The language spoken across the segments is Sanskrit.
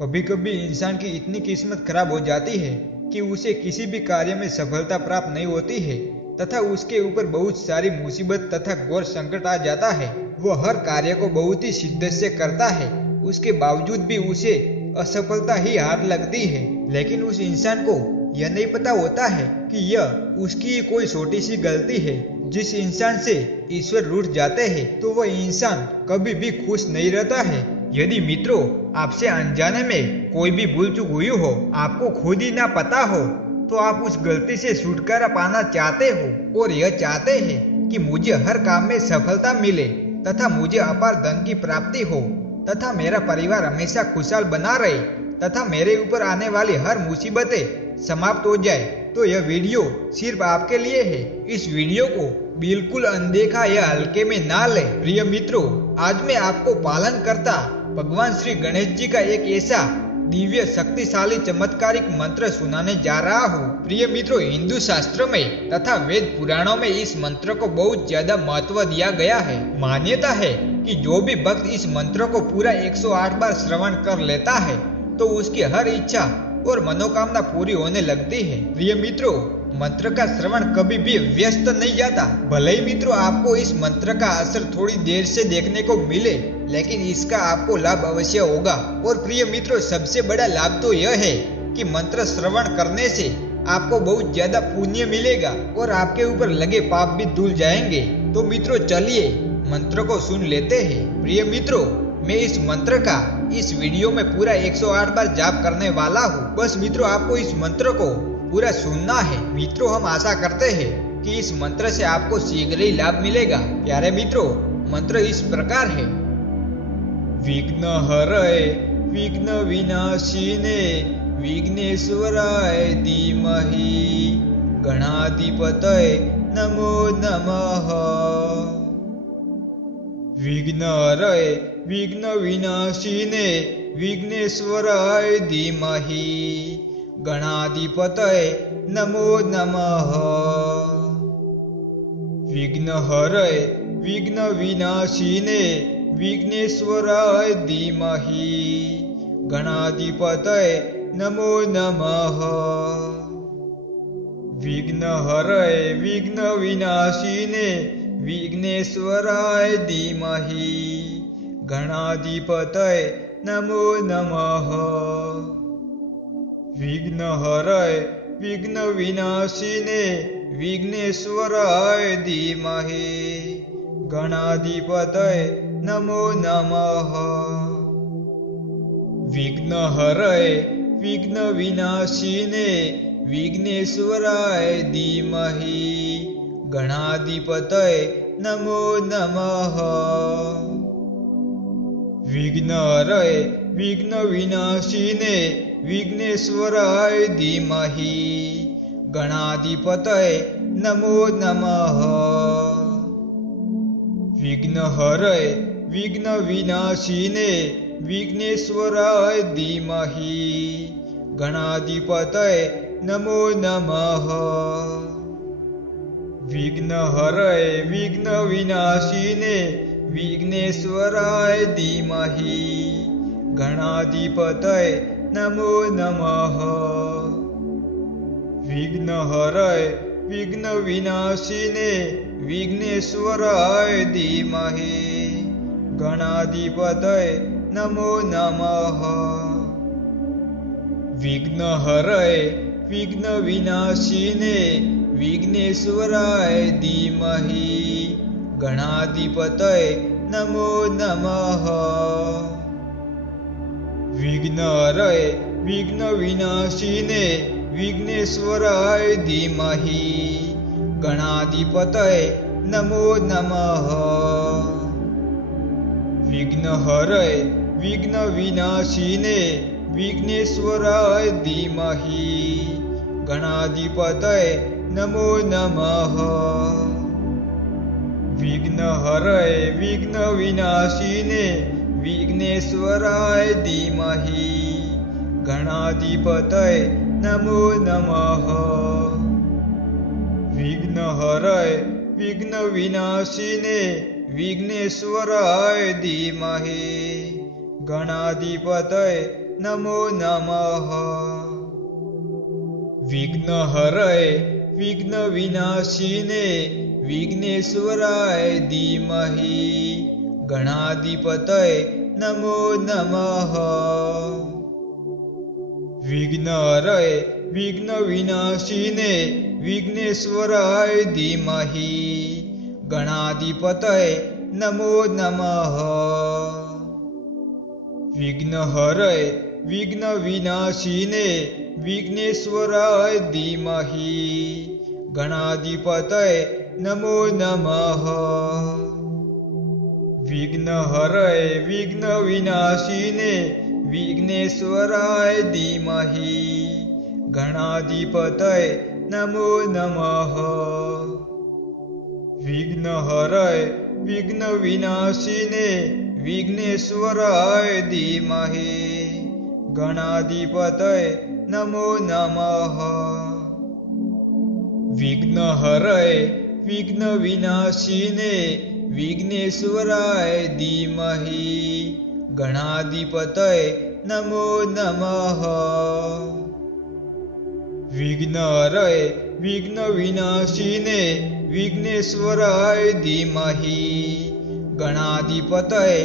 कभी कभी इंसान की इतनी किस्मत खराब हो जाती है कि उसे किसी भी कार्य में सफलता प्राप्त नहीं होती है तथा उसके ऊपर बहुत सारी मुसीबत तथा घोर संकट आ जाता है। वह हर कार्य को बहुत ही शिद्दत से करता है, उसके बावजूद भी उसे असफलता ही हाथ लगती है। लेकिन उस इंसान को यह नहीं पता होता है कि यह उसकी कोई छोटी सी गलती है। जिस इंसान से ईश्वर रूठ जाते हैं तो वह इंसान कभी भी खुश नहीं रहता है। यदि मित्रों आपसे अनजाने में कोई भी भूल चूक हुई हो, आपको खुद ही ना पता हो, तो आप उस गलती से छुटकारा पाना चाहते हो और यह चाहते हैं कि मुझे हर काम में सफलता मिले तथा मुझे अपार धन की प्राप्ति हो तथा मेरा परिवार हमेशा खुशहाल बना रहे तथा मेरे ऊपर आने वाली हर मुसीबतें समाप्त हो जाए, तो यह वीडियो सिर्फ आपके लिए है। इस वीडियो को बिल्कुल अनदेखा या हल्के में ना ले। प्रिय मित्रों, आज मैं आपको पालन करता भगवान श्री गणेश जी का एक ऐसा दिव्य शक्तिशाली चमत्कारिक मंत्र सुनाने जा रहा हूँ। प्रिय मित्रों, हिंदू शास्त्र में तथा वेद पुराणों में इस मंत्र को बहुत ज्यादा महत्व दिया गया है। मान्यता है कि जो भी भक्त इस मंत्र को पूरा 108 बार श्रवण कर लेता है तो उसकी हर इच्छा और मनोकामना पूरी होने लगती है। प्रिय मित्रों, मंत्र का श्रवण कभी भी व्यस्त नहीं जाता। भले ही मित्रों आपको इस मंत्र का असर थोड़ी देर से देखने को मिले, लेकिन इसका आपको लाभ अवश्य होगा। और प्रिय मित्रों, सबसे बड़ा लाभ तो यह है कि मंत्र श्रवण करने से आपको बहुत ज्यादा पुण्य मिलेगा और आपके ऊपर लगे पाप भी धुल जाएंगे। तो मित्रों चलिए मंत्र को सुन लेते हैं। प्रिय मित्रों, मैं इस मंत्र का इस वीडियो में पूरा 108 बार जाप करने वाला हूँ। बस मित्रों आपको इस मंत्र को पूरा सुनना है। मित्रों, हम आशा करते हैं कि इस मंत्र से आपको शीघ्र ही लाभ मिलेगा। प्यारे मित्रों, मंत्र इस प्रकार है। विघ्न हरय विघ्न विनाशिने विघ्नेश्वराय धीमहि गणाधिपतये नमो नमः। विघ्न हरय विघ्न विनाशिने विघ्नेश्वराय धीमहि गणाधिपतये नमो नमः। विघ्न हरय विघ्न विनाशिने विघ्नेश्वराय धीमहि गणाधिपतये नमो नमः। विघ्न हरय विघ्न विनाशिने विघ्नेश्वराय धीमहि गणाधिपतये नमो नमः। विघ्न हरय विघ्न विनाशिने विघ्नेश्वराय धीमहि गणाधिपतये नमो नमः। विघ्न हरय विघ्न विनाशिने विघ्नेश्वराय धीमहि गणाधिपतये नमो नमः। विघ्न हरय विघ्न विनाशिने विघ्नेश्वराय धीमहि गणाधिपतये नमो नमः। विघ्न हरय विघ्न विनाशिने विघ्नेश्वराय धीमहि गणाधिपतये नमो नमः। विघ्न हरय विघ्न विनाशिने विघ्नेश्वराय धीमहि गणाधिपतये नमो नमः। विघ्न हरय विघ्न विनाशिने विघ्नेश्वराय धीमहि गणाधिपतये नमो नमः। विघ्न हरय विघ्न विनाशिने विघ्नेश्वराय धीमहि गणाधिपतये नमो नमः। विघ्न हरय विघ्न विनाशिने विघ्नेश्वराय धीमहि गणाधिपतये नमो नमः। विघ्न हरय विघ्न विनाशिने विघ्नेश्वराय धीमहि गणाधिपतये नमो नमः। विघ्न हरय विघ्न विनाशिने विघ्नेश्वराय धीमहि गणाधिपतये नमो नमः। विघ्न हरय विघ्न विनाशिने विघ्नेश्वराय धीमहि गणाधिपतये नमो नमः। विघ्नहरये विघ्नविनाशिने विघ्नेश्वराय धीमहि गणाधिपतये नमो नमः। विघ्नहरये विघ्नविनाशिने विघ्नेश्वराय धीमहि गणाधिपतये नमो नमः। विघ्नहरये विघ्नविनाशिने विघ्नेश्वराय धीमहि गणाधिपतये नमो नमः। विघ्नहरये विघ्नविनाशिने विघ्नेश्वराय धीमहि गणाधिपतये नमो नमः। विघ्नहरये विघ्नविनाशिने विघ्नेश्वराय धीमहि गणाधिपतये नमो नमः। विघ्नहरये विघ्नविनाशिने विघ्नेश्वराय धीमहि गणाधिपतये नमो नमः। विघ्नहरये विघ्नविनाशिने विघ्नेश्वराय धीमहि गणाधिपतये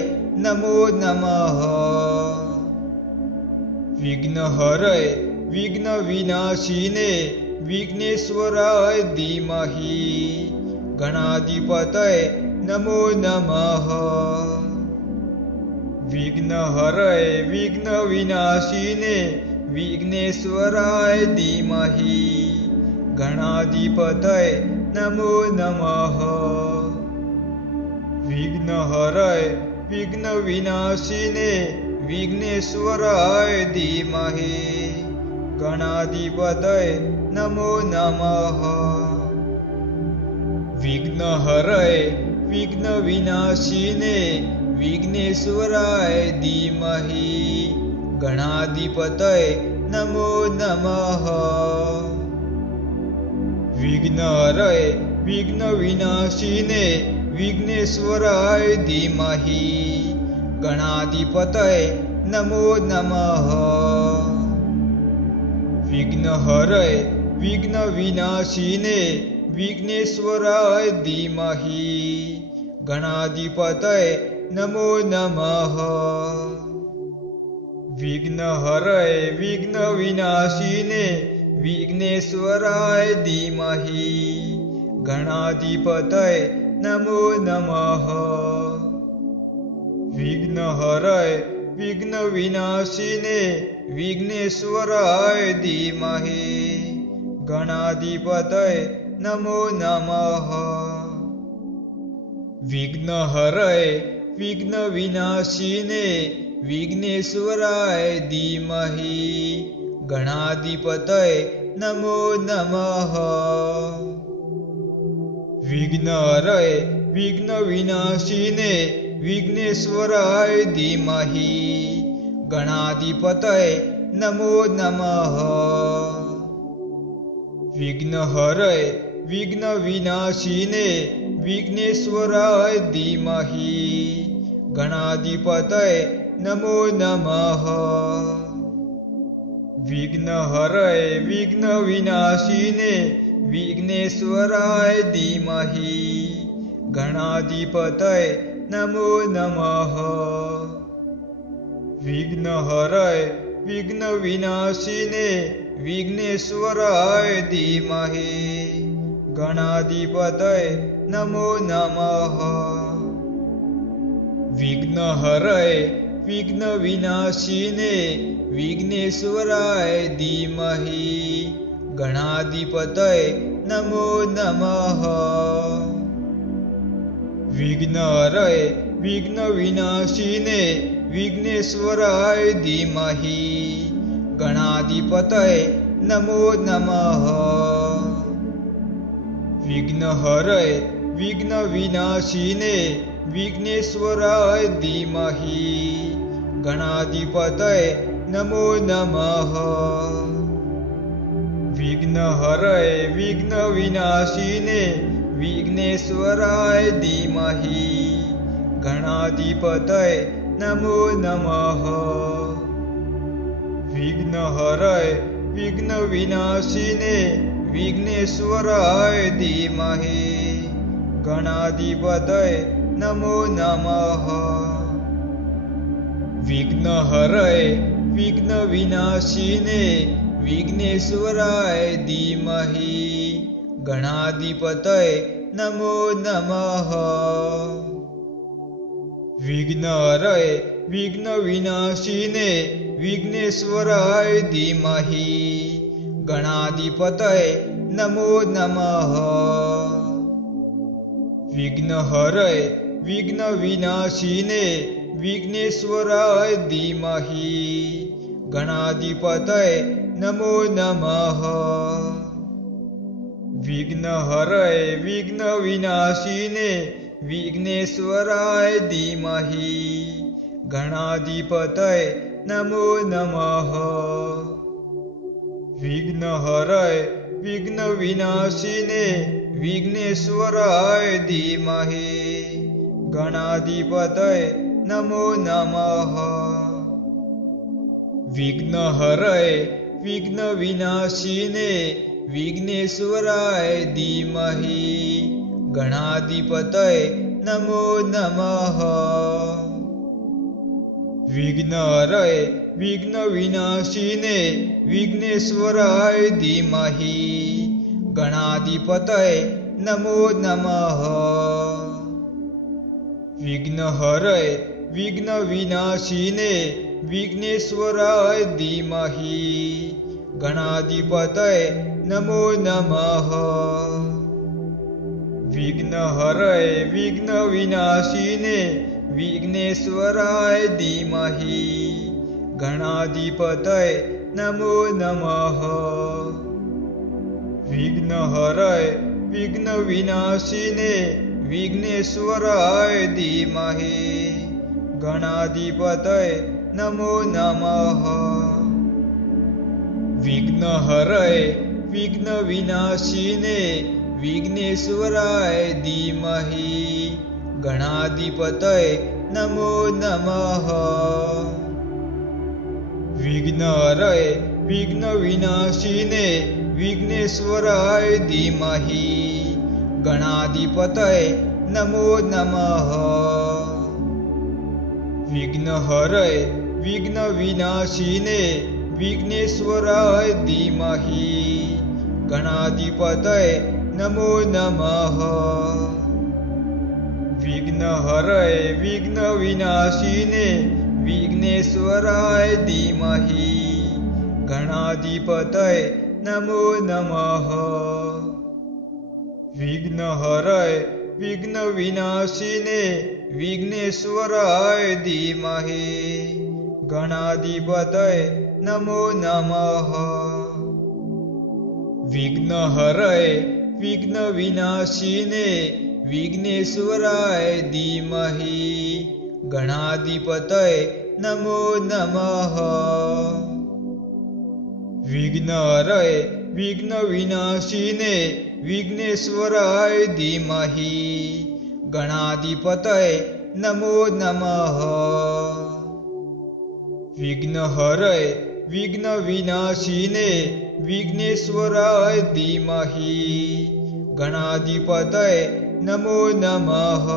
नमो नमः। विघ्नहरये विघ्नविनाशिने विघ्नेश्वराय धीमहि गणाधिपतये नमो नमः। विघ्नहरये विघ्नविनाशिने विघ्नेश्वराय धीमहि गणाधिपतये नमो नमः। विघ्नहरये विघ्नविनाशिने विघ्नेश्वराय धीमहि गणाधिपतये नमो नमः। विघ्नहरये विघ्नविनाशिने विघ्नेश्वराय धीमहि गणाधिपतये नमो नमः। विघ्नहरये विघ्नविनाशिने विघ्नेश्वराय धीमहि गणाधिपतये नमो नमः। विघ्नहरये विघ्नविनाशिने विघ्नेश्वराय धीमहि गणाधिपतये नमो नमः। विघ्नहरये विघ्नविनाशिने विघ्नेश्वराय धीमहि गणाधिपतये नमो नमः। विघ्नहरये विघ्नविनाशिने विघ्नेश्वराय धीमहि गणाधिपतये नमो नमः। विघ्नहरये विघ्नविनाशिने विघ्नेश्वराय धीमहि गणाधिपतये नमो नमः। विघ्नहरये विघ्नविनाशिने विघ्नेश्वराय धीमहि गणाधिपतये नमो नमः। विघ्नहरये विघ्नविनाशिने विघ्नेश्वराय धीमहि गणाधिपतये नमो नमः। विघ्नहरये विघ्नविनाशिने विघ्नेश्वराय धीमहि गणाधिपतये नमो नमः। विघ्नहरये विघ्नविनाशिने विघ्नेश्वराय धीमहि गणाधिपतये नमो नमः। विघ्नहरये विघ्नविनाशिने विघ्नेश्वराय धीमहि गणाधिपतये नमो नमः। विघ्नहरये विघ्नविनाशिने विघ्नेश्वराय धीमहि गणाधिपतये नमो नमः। विघ्नहरये विघ्नविनाशिने विघ्नेश्वराय धीमहि गणाधिपतये नमो नमः। विघ्नहरये विघ्नविनाशिने विघ्नेश्वराय धीमहि गणाधिपतये नमो नमः। विघ्नहराय विघ्नविनाशिने विघ्नेश्वराय धीमहि गणाधिपतये नमो नमः। विघ्नहराय विघ्नविनाशिने विघ्नेश्वराय धीमहि गणाधिपतये नमो नमः। विघ्नहराय विघ्नविनाशिने विघ्नेश्वराय धीमहि गणाधिपतये नमो नमः। विघ्नहराय विघ्नविनाशिने विघ्नेश्वराय धीमहि गणाधिपतये नमो नमः। विघ्नहराय विघ्नविनाशिने विघ्नेश्वराय धीमहि गणाधिपतये नमो नमः। विघ्नहराय विघ्नविनाशिने विघ्नेश्वराय धीमहि गणाधिपतये नमो नमः। विघ्नहराय विघ्नविनाशिने विघ्नेश्वराय धीमहि गणाधिपतये नमो नमः। विघ्नहराय विघ्नविनाशिने विघ्नेश्वराय धीमहि गणाधिपतये नमो नमः। विघ्नहराय विघ्नविनाशिने विघ्नेश्वराय धीमहि गणाधिपतये नमो नमः। विघ्नहराय विघ्नविनाशिने विघ्नेश्वराय धीमहि गणाधिपतये नमो नमः। विघ्नहराय विघ्नविनाशिने विघ्नेश्वराय धीमहि गणाधिपतये नमो नमः। विघ्नहराय विघ्नविनाशिने विघ्नेश्वराय धीमहि गणाधिपतये नमो नमः। विघ्नहराय विघ्नविनाशिने विघ्नेश्वराय धीमहि गणाधिपतये नमो नमः। विघ्नहराय विघ्नविनाशिने विघ्नेश्वराय धीमहि गणाधिपतये नमो नमः। विघ्नहराय विघ्नविनाशिने विघ्नेश्वराय धीमहि गणाधिपतये नमो नमः। विघ्नहराय विघ्नविनाशिने विघ्नेश्वराय धीमहि गणाधिपतये नमो नमः। विघ्नहराय विघ्नविनाशिने विघ्नेश्वराय धीमहि गणाधिपतये नमो नमः। विघ्नहराय विघ्नविनाशिने विघ्नेश्वराय धीमहि गणाधिपतये नमो नमः। विघ्नहराय विघ्नविनाशिने विघ्नेश्वराय धीमहि गणाधिपतये नमो नमः।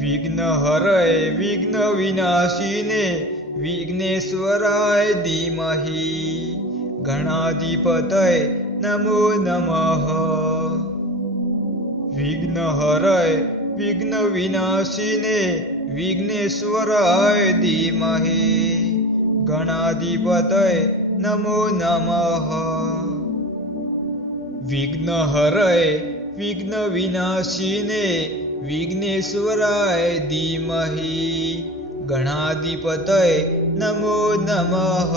विघ्नहराय विघ्नविनाशिने विघ्नेश्वराय धीमहि गणाधिपतये नमो नमः। विघ्नहराय विघ्नविनाशिने विघ्नेश्वराय धीमहि गणाधिपतये नमो नमः। विघ्नहराय विघ्नविनाशिने विघ्नेश्वराय धीमहि गणाधिपतये नमो नमः।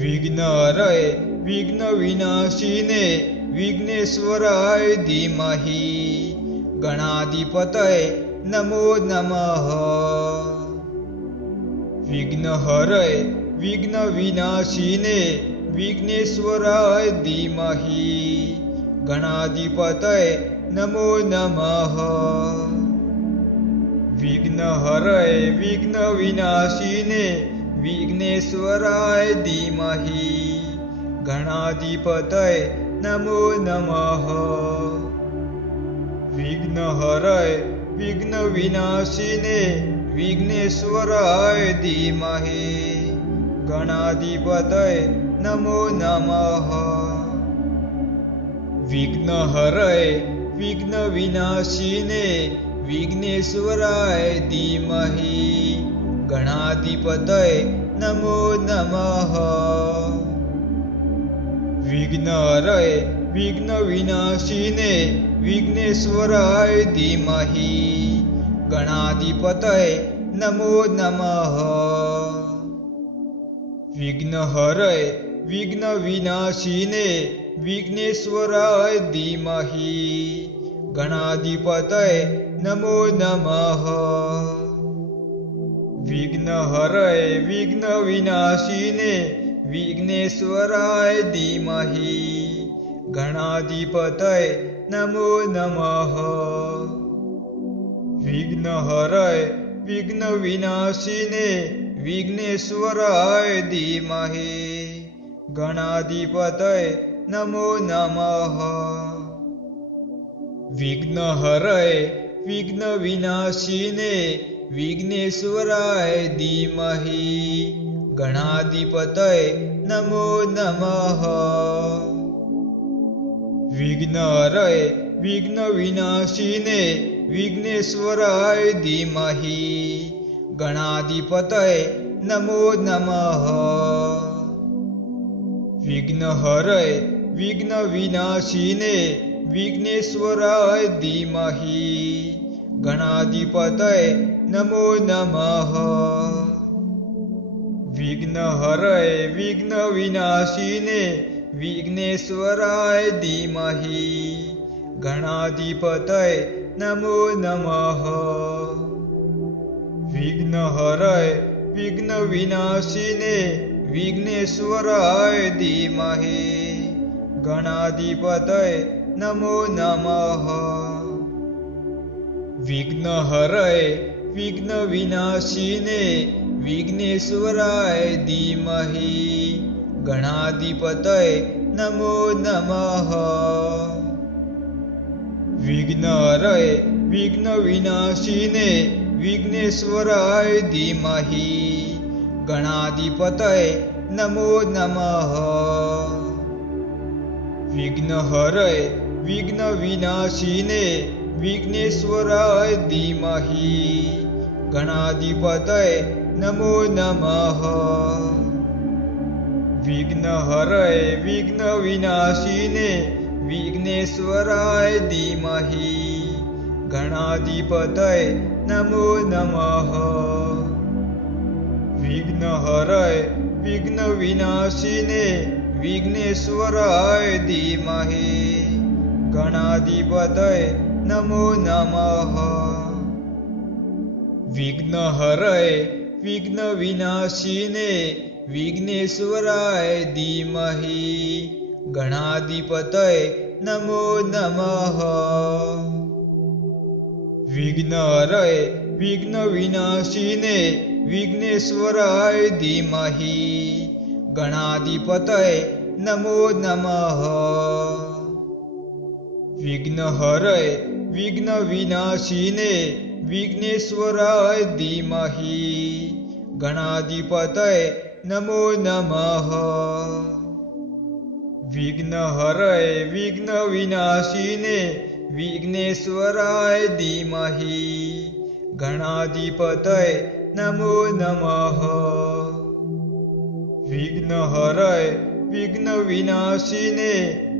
विघ्नहराय विघ्नविनाशिने विघ्नेश्वराय धीमहि गणाधिपतये नमो नमः। विघ्नहराय विघ्नविनाशिने विघ्नेश्वराय धीमहि गणाधिपतये नमो नमः। विघ्नहराय विघ्नविनाशिने विघ्नेश्वराय धीमहि गणाधिपतये नमो नमः। विघ्नहराय विघ्नविनाशिने विघ्नेश्वराय धीमहि गणाधिपतये नमो नमः। विघ्नहराय विघ्नविनाशिने विघ्नेश्वराय धीमहि गणाधिपतये नमो नमः। विघ्नहराय विघ्नविनाशिने विघ्नेश्वराय धीमहि गणाधिपतये नमो नमः। विघ्नहराय विघ्नविनाशिने विघ्नेश्वराय धीमहि गणाधिपतये नमो नमः। विघ्नहराय विघ्नविनाशिने विघ्नेश्वराय धीमहि गणाधिपतये नमो नमः। विघ्नहराय विघ्नविनाशिने विघ्नेश्वराय धीमहि गणाधिपतये नमो नमः। विघ्नहराय विघ्नविनाशिने विघ्नेश्वराय धीमहि गणाधिपतये नमो नमः। विघ्नहराय विघ्नविनाशिने विघ्नेश्वराय धीमहि गणाधिपतये नमो नमः। विघ्नहराय विघ्नविनाशिने विघ्नेश्वराय धीमहि गणाधिपतये नमो नमः। विघ्नहराय विघ्नविनाशिने विघ्नेश्वराय धीमहि गणाधिपतये नमो नमः। विघ्नहराय विघ्नविनाशिने विघ्नेश्वराय धीमहि गणाधिपतये नमो नमः। विघ्नहराय विघ्नविनाशिने विघ्नेश्वराय धीमहि गणाधिपतये नमो नमः। विघ्नहराय विघ्नविनाशिने विघ्नेश्वराय धीमहि गणाधिपतये नमो नमः। विघ्नहराय विघ्नविनाशिने विघ्नेश्वराय धीमहि गणाधिपतये नमो नमः। विघ्नहराय विघ्नविनाशिने विघ्नेश्वराय धीमहि गणाधिपतये नमो नमः। विघ्नहराय विघ्नविनाशिने विघ्नेश्वराय धीमहि गणाधिपतये नमो नमः। विघ्नहराय विघ्नविनाशिने विघ्नेश्वराय धीमहि गणाधिपतये नमो नमः। विघ्नहराय विघ्नविनाशिने विघ्नेश्वराय धीमहि गणाधिपतये नमो नमः। विघ्नहराय विघ्नविनाशिने विघ्नेश्वराय धीमहि गणाधिपतये नमो नमः। विघ्नहराय विघ्नविनाशिने विघ्नेश्वराय धीमहि गणाधिपतये नमो नमः। विघ्नहराय विघ्नविनाशिने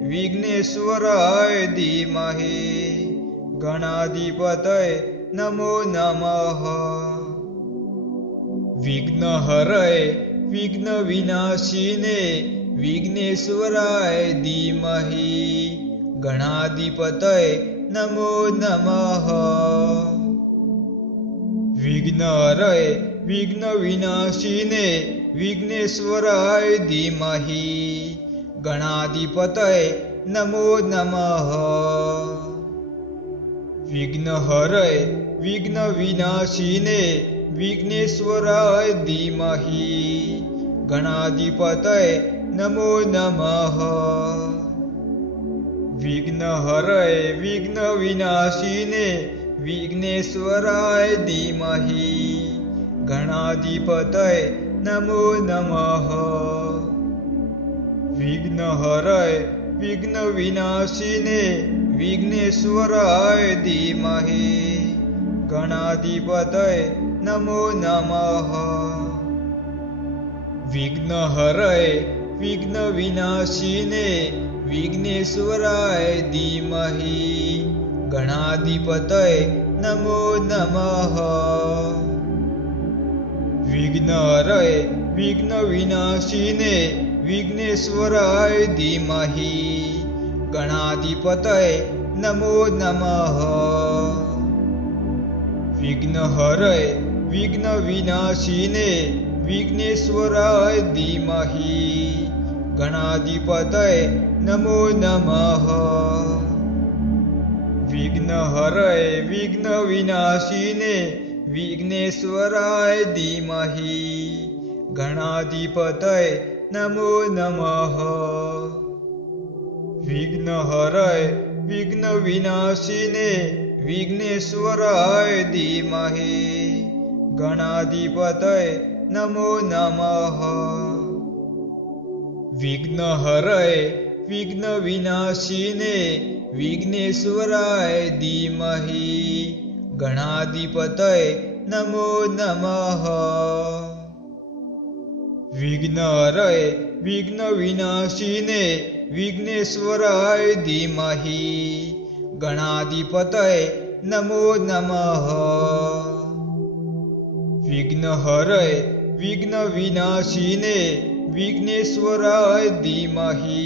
विघ्नेश्वराय धीमहि गणाधिपतये नमो नमः। विघ्नहराय विघ्नविनाशिने विघ्नेश्वराय धीमहि गणाधिपतये नमो नमः। विघ्नहराय विघ्नविनाशिने विघ्नेश्वराय धीमहि गणाधिपतये नमो नमः। विघ्नहराय विघ्नविनाशिने विघ्नेश्वराय धीमहि गणाधिपतये नमो नमः। विघ्नहरये विघ्नविनाशिने विघ्नेश्वराय धीमहि गणाधिपतये नमो नमः। विघ्नहरये विघ्नविनाशिने विघ्नेश्वराय धीमहि गणाधिपतये नमो नमः। विघ्नहरये विघ्नविनाशिने विघ्नेश्वराय धीमहि गणाधिपतये नमो नमः। विघ्नहरये विघ्नविनाशिने विघ्नेश्वराय धीमहि गणाधिपतये नमो नमः। विघ्नहरये विघ्नविनाशिने विघ्नेश्वराय धीमहि गणाधिपतये नमो नमः। विघ्नहरये विघ्नविनाशिने विघ्नेश्वराय धीमहि गणाधिपतये नमो नमः। विघ्नहरये विघ्नविनाशिने विघ्नेश्वराय धीमहि गणाधिपतये नमो नमः। विघ्नहरये विघ्नविनाशिने विघ्नेश्वराय धीमहि गणाधिपतये नमो नमः। विघ्नहरये विघ्नविनाशिने विघ्नेश्वराय धीमहि गणाधिपतये नमो नमः। विघ्नहरये विघ्नविनाशिने विघ्नेश्वराय धीमहि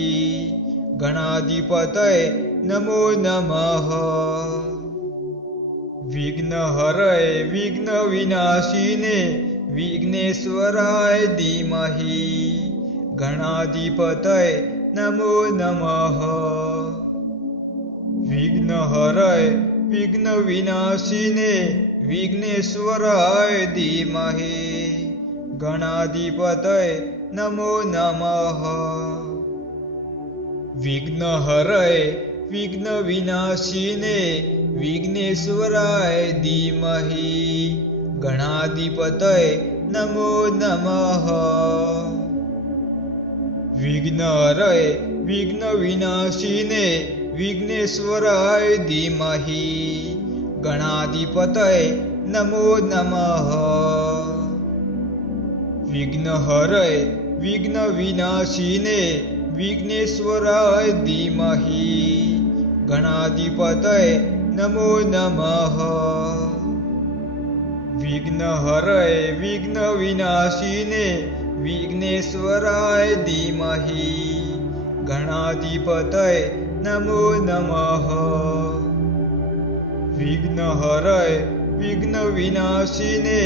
गणाधिपतये नमो नमः। विघ्नहरये विघ्नविनाशिने विघ्नेश्वराय धीमहि गणाधिपतये नमो नमः। विघ्नहरये विघ्नविनाशिने विघ्नेश्वराय धीमहि गणाधिपतये नमो नमः। विघ्नहरये विघ्नविनाशिने विघ्नेश्वराय धीमहि गणाधिपतये नमो नमः। विघ्नहरये विघ्नविनाशिने विघ्नेश्वराय धीमहि गणाधिपतये नमो नमः। विघ्नहरये विघ्नविनाशिने विघ्नेश्वराय धीमहि गणाधिपतये नमो नमः। विघ्नहरये विघ्नविनाशिने विघ्नेश्वराय धीमहि गणाधिपतये नमो नमः। विघ्नहरये विघ्नविनाशिने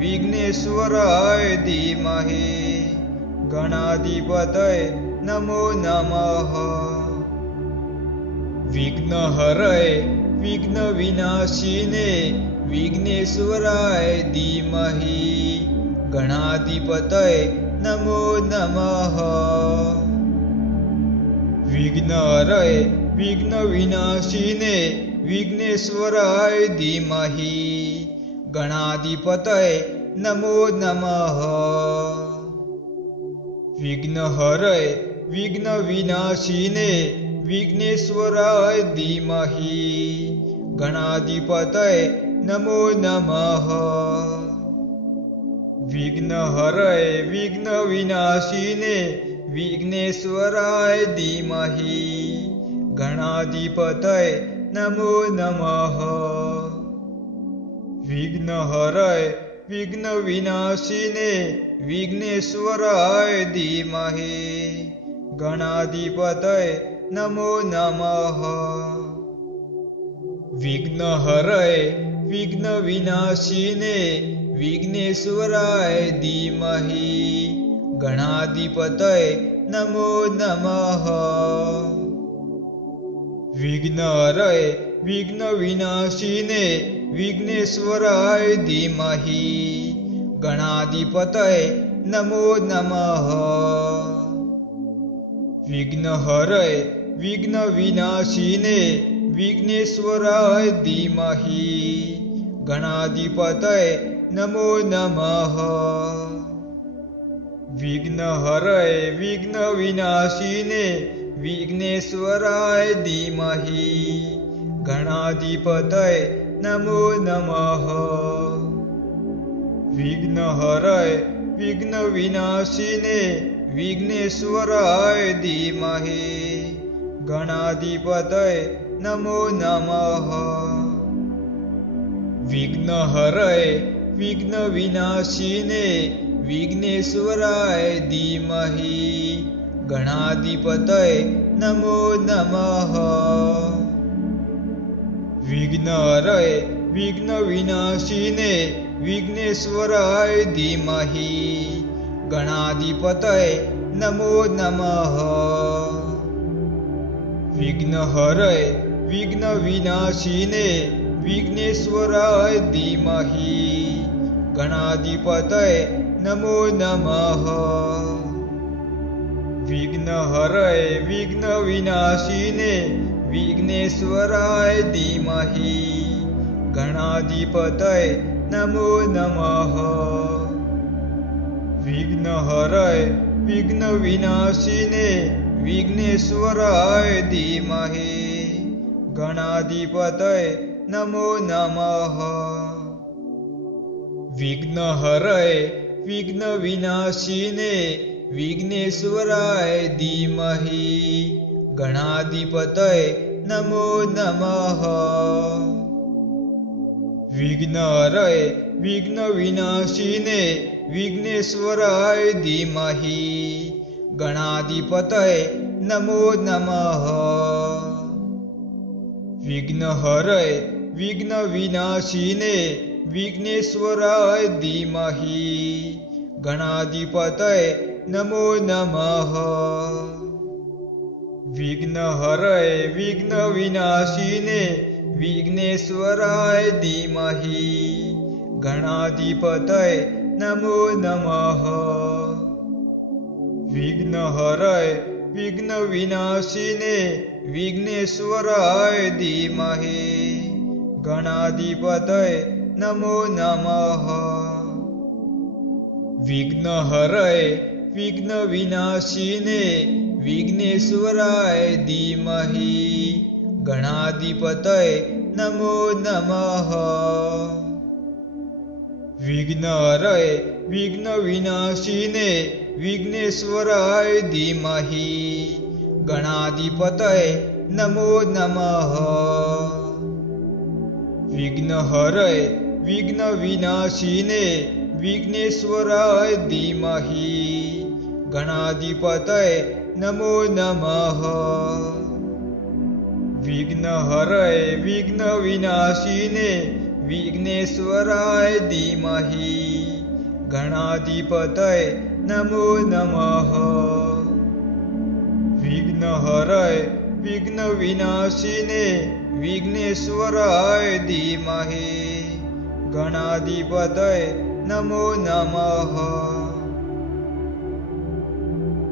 विघ्नेश्वराय धीमहि गणाधिपतये नमो नमः। विघ्नहरये विघ्नविनाशिने विघ्नेश्वराय धीमहि गणाधिपतये नमो नमः। विघ्नहरये विघ्नविनाशिने विघ्नेश्वराय धीमहि गणाधिपतये नमो नमः। विघ्नहरये विघ्नविनाशिने विघ्नेश्वराय धीमहि गणाधिपतये नमो नमः। विघ्नहरये विघ्नविनाशिने विघ्नेश्वराय धीमहि गणाधिपतये नमो नमः। विघ्नहरये विघ्नविनाशिने विघ्नेश्वराय धीमहि गणाधिपतये नमो नमः। विघ्नहरये विघ्नविनाशिने विघ्नेश्वराय धीमहि गणाधिपतये नमो नमः। विघ्नहरये विघ्नविनाशिने विघ्नेश्वराय धीमहि गणाधिपतये नमो नमः। विघ्नहरये विघ्नविनाशिने विघ्नेश्वराय धीमहि गणाधिपतये नमो नमः। विघ्नहरये विघ्नविनाशिने विघ्नेश्वराय धीमहि गणाधिपतये नमो नमः। विघ्नहरये विघ्नविनाशिने विघ्नेश्वराय धीमहि गणाधिपतये नमो नमः। विघ्नहरये विघ्नविनाशिने विघ्नेश्वराय धीमहि गणाधिपतये नमो नमः। विघ्नहरये विघ्नविनाशिने विघ्नेश्वराय धीमहि गणाधिपतये नमो नमः। विघ्नहरये विघ्नविनाशिने विघ्नेश्वराय धीमहि गणाधिपतये नमो नमः। विघ्नहरये विघ्नविनाशिने विघ्नेश्वराय धीमहि गणाधिपतये नमो नमः। विघ्नहरये विघ्नविनाशिने विघ्नेश्वराय धीमहि गणाधिपतये नमो नमः। विघ्नहरये विघ्नविनाशिने विघ्नेश्वराय धीमहि गणाधिपतये नमो नमः। विघ्नहरये विघ्नविनाशिने विघ्नेश्वराय धीमहि गणाधिपतये नमो नमः। विघ्नहरये विघ्नविनाशिने विघ्नेश्वराय धीमहि गणाधिपतये नमो नमः। विघ्नहरये विघ्नविनाशिने विघ्नेश्वराय धीमहि गणाधिपतये नमो नमः। विघ्नहरये विघ्नविनाशिने विघ्नेश्वराय धीमहि गणाधिपतये नमो नमः। विघ्नहरये विघ्नविनाशिने विघ्नेश्वराय धीमहि गणाधिपतये नमो नमः। विघ्नहरये विघ्नविनाशिने विघ्नेश्वराय धीमहि गणाधिपतये नमो नमः। विघ्नहरये विघ्नविनाशिने विघ्नेश्वराय धीमहि गणाधिपतये नमो नमः। विघ्नहरये विघ्नविनाशिने विघ्नेश्वराय धीमहि गणाधिपतये नमो नमः। विघ्नहरये विघ्नविनाशिने विघ्नेश्वराय धीमहि गणाधिपतये नमो नमः।